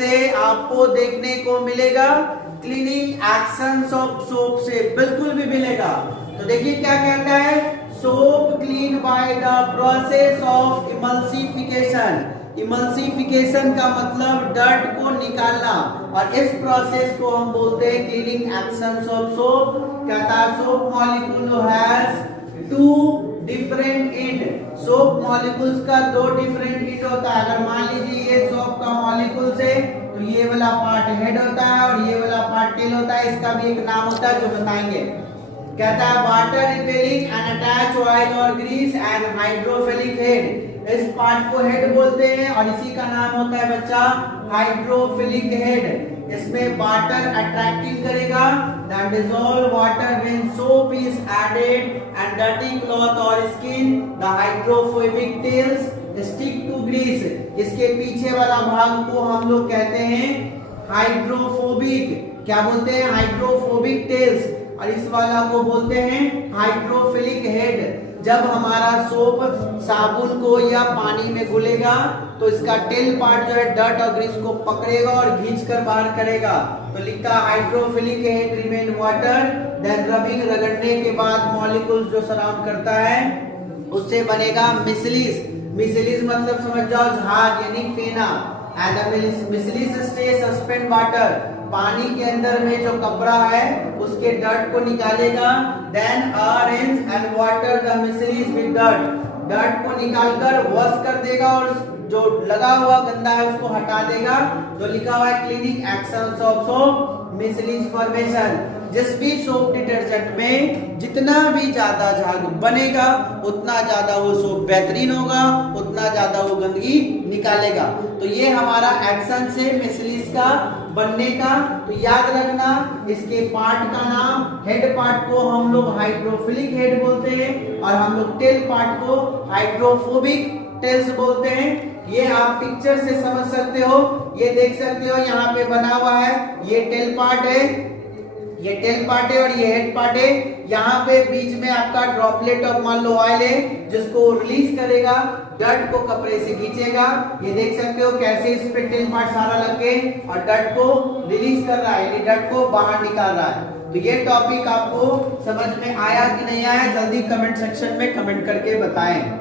से आपको देखने को मिलेगा, क्लीनिंग एक्शंस ऑफ सोप से बिल्कुल भी मिलेगा। तो देखिए क्या कहता है, soap clean by the process of emulsification. Emulsification का मतलब डर्ट को निकालना, और इस प्रोसेस को हम बोलते हैं क्लीनिंग एक्शंस ऑफ सोप। कहता है soap molecule has two different end. Soap molecules का दो डिफरेंट एंड होता है। अगर मान लीजिए ये सोप का मॉलिक्यूल्स है तो ये वाला पार्ट हेड होता है और ये वाला पार्ट टेल होता है। इसका भी एक नाम होता है जो बताएंगे। कहता है water repelling and attach oil और ग्रीस एंड हाइड्रोफिलिक हेड। इस पार्ट को हेड बोलते हैं और इसी का नाम होता है बच्चा हाइड्रोफिलिक हेड। इसमें वाटर अट्रैक्टिंग करेगा, then dissolve water when soap is added and dirty cloth or skin, the hydrophobic tails stick to grease। इसके पीछे वाला भाग को हम लोग कहते हैं हाइड्रोफोबिक। क्या बोलते हैं? Hydrophobic tails. और इस वाला को बोलते हैं हाइड्रोफिलिक हेड। जब हमारा सोप साबुन को या पानी में घुलेगा तो इसका टेल पार्ट जो है डर्ट और ग्रीस को पकड़ेगा और खींच कर बाहर करेगा। तो लिखता है hydrophilic head remain water, then rubbing, रगड़ने के बाद मॉलिक्यूल्स जो सराउंड करता है उससे बनेगा मिसलीस। मिसलीस मतलब समझ जाओ झाग यानी फेना। And the micelles stay suspend water. पानी के अंदर में जो कपड़ा है उसके डर्ट को निकालेगा। Then arrange and water the micelles with dirt. Dirt को निकालकर वॉश कर देगा और जो लगा हुआ गंदा है उसको हटा देगा। तो लिखा हुआ है cleaning actions of soap micelles formation. जिस भी सोप डिटर्जेंट में जितना भी ज्यादा झाग बनेगा उतना ज्यादा वो सोप बेहतरीन होगा, उतना ज्यादा वो गंदगी निकालेगा। तो ये हमारा एक्शन से मिसलीस का बनने का। तो याद रखना इसके पार्ट का नाम, हेड पार्ट को हम लोग हाइड्रोफिलिक हेड बोलते हैं और हम लोग टेल पार्ट को हाइड्रोफोबिक टेल्स बोलते हैं। ये आप पिक्चर से समझ सकते हो, ये देख सकते हो यहाँ पे बना हुआ है, ये टेल पार्ट है, ये टेल पार्ट है और ये हेड पार्ट है। यहाँ पे बीच में आपका ड्रॉपलेट ऑफ मान लो ऑयल है जिसको रिलीज करेगा, डर्ट को कपड़े से खींचेगा। ये देख सकते हो कैसे इस पे टेल पार्ट सारा लग के और डर्ट को रिलीज कर रहा है, यानी डर्ट को बाहर निकाल रहा है। तो ये टॉपिक आपको समझ में आया कि नहीं आया, जल्दी कमेंट सेक्शन में कमेंट करके बताएं।